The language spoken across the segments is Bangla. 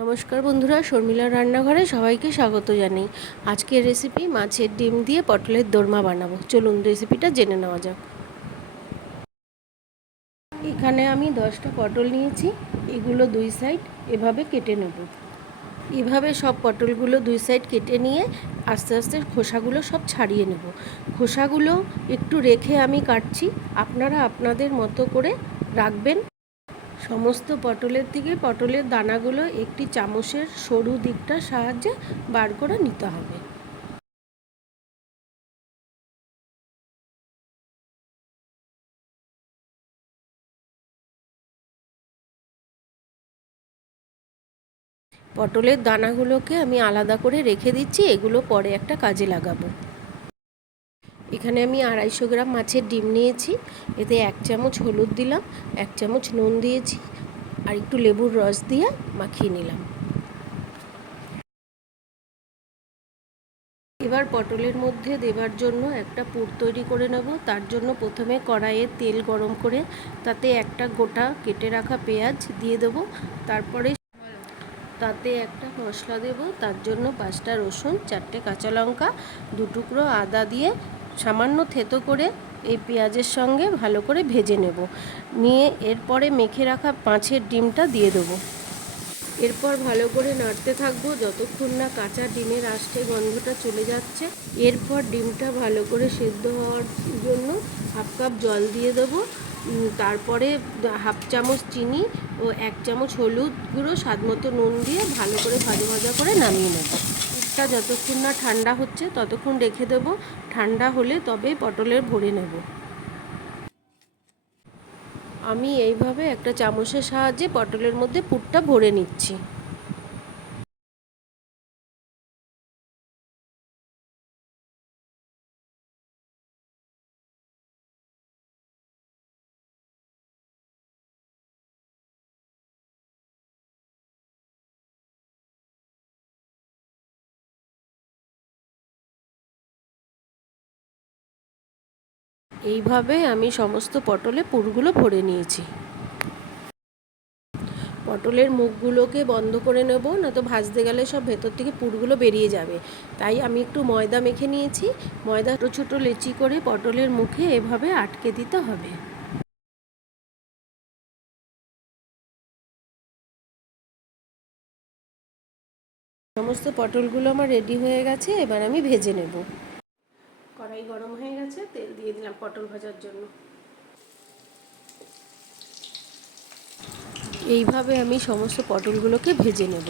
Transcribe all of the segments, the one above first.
নমস্কার বন্ধুরা, শর্মিলার রান্নাঘরে সবাইকে স্বাগত জানাই। আজকের রেসিপি মাছের ডিম দিয়ে পটলের দোরমা বানাবো। চলুন রেসিপিটা জেনে নেওয়া যাক। এখানে আমি 10টা পটল নিয়েছি। এগুলো দুই সাইড এভাবে কেটে নেব। এভাবে সব পটলগুলো দুই সাইড কেটে নিয়ে আস্তে আস্তে খোসাগুলো সব ছাড়িয়ে নেব। খোসাগুলো একটু রেখে আমি কাটছি, আপনারা আপনাদের মতো করে রাখবেন। সমস্ত পটলের থেকে পটলের দানাগুলো একটি চামচের সরু দিকটার সাহায্যে বার করে নিতে হবে। পটলের দানাগুলোকে আমি আলাদা করে রেখে দিচ্ছি, এগুলো পরে একটা কাজে লাগাবো। এখানে আমি 250 গ্রাম মাছের ডিম নিয়েছি। এতে 1 চামচ হলুদ দিলাম, 1 চামচ নুন দিয়েছি, আর একটু লেবুর রস দিয়ে মাখিয়ে নিলাম। এবার পটলের মধ্যে দেবার জন্য একটা পুর তৈরি করে নেব। তার জন্য প্রথমে কড়াইয়ে তেল গরম করে তাতে একটা গোটা কেটে রাখা পেঁয়াজ দিয়ে দেবো। তারপরে তাতে একটা মশলা দেব, তার জন্য 5টা রসুন, 4টে কাঁচা লঙ্কা, 2 টুকরো আদা দিয়ে সামান্য থেতো করে এই পেঁয়াজের সঙ্গে ভালো করে ভেজে নেব। নিয়ে এরপরে মেখে রাখা মাছের ডিমটা দিয়ে দেবো। এরপর ভালো করে নাড়তে থাকবো যতক্ষণ না কাঁচা ডিমের আষ্টে গন্ধটা চলে যাচ্ছে। এরপর ডিমটা ভালো করে সেদ্ধ হওয়ার জন্য 1/2 কাপ জল দিয়ে দেবো। তারপরে 1/2 চামচ চিনি ও 1 চামচ হলুদ গুঁড়ো, স্বাদ মতো নুন দিয়ে ভালো করে ভাজা করে নামিয়ে নেব। দুধটা যতক্ষণ না ঠান্ডা হচ্ছে ততক্ষণ রেখে দেবো। ঠান্ডা হলে তবে পটলের ভরে নেব। আমি এইভাবে একটা চামচের সাহায্যে পটলের মধ্যে পুরটা ভরে নিচ্ছি। এইভাবে আমি সমস্ত পটলে পুরগুলো ভরে নিয়েছি। পটলের মুখগুলোকে বন্ধ করে নেব, না তো ভাজতে গেলে সব ভেতর থেকে পুরগুলো বেরিয়ে যাবে। তাই আমি একটু ময়দা মেখে নিয়েছি। ময়দা ছোটো ছোটো লেচি করে পটলের মুখে এভাবে আটকে দিতে হবে। সমস্ত পটলগুলো আমার রেডি হয়ে গেছে, এবার আমি ভেজে নেব। কড়াই গরম হয়ে গেছে, তেল দিয়ে দিলাম পটল ভাজার জন্য। এইভাবে আমি সমস্ত পটলগুলোকে ভেজে নেব।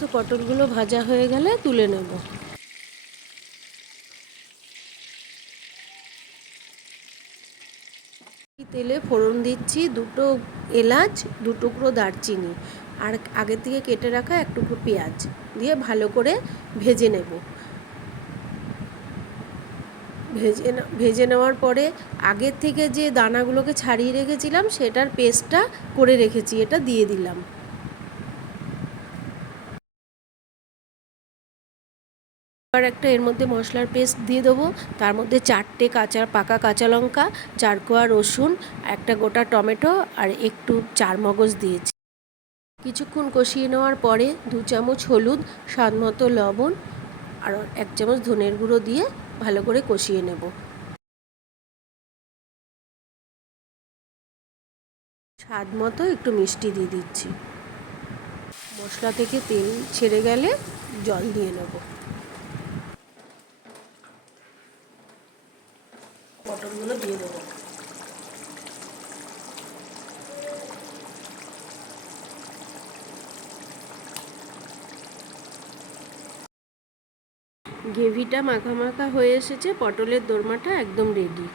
তো পটলগুলো ভাজা হয়ে গেলে তুলে নেব। তেলে ফোড়ন দিচ্ছি 2টো এলাচ, 2 টুকরো দারচিনি, আর আগে থেকে কেটে রাখা 1 টুকরো পেঁয়াজ দিয়ে ভালো করে ভেজে নেব। ভেজে নেওয়ার পরে আগের থেকে যে দানাগুলোকে ছাড়িয়ে রেখেছিলাম সেটার পেস্টটা করে রেখেছি, এটা দিয়ে দিলাম। এবার একটা এর মধ্যে মশলার পেস্ট দিয়ে দেবো। তার মধ্যে 4টে পাকা কাঁচা লঙ্কা, 4 কোয়া রসুন, একটা গোটা টমেটো আর একটু চারমগজ দিয়েছি। কিছুক্ষণ কষিয়ে নেওয়ার পরে 2 চামচ হলুদ, স্বাদ মতো লবণ আর 1 চামচ ধনের গুঁড়ো দিয়ে ভালো করে কষিয়ে নেব। স্বাদ মতো একটু মিষ্টি দিয়ে দিচ্ছি। মশলা থেকে তেল ছেড়ে গেলে জল দিয়ে নেব। পটলগুলো দিয়ে দেবো। গ্রেভিটা মাখা মাখা হয়ে এসেছে, পটলের দোরমাটা একদম রেডি।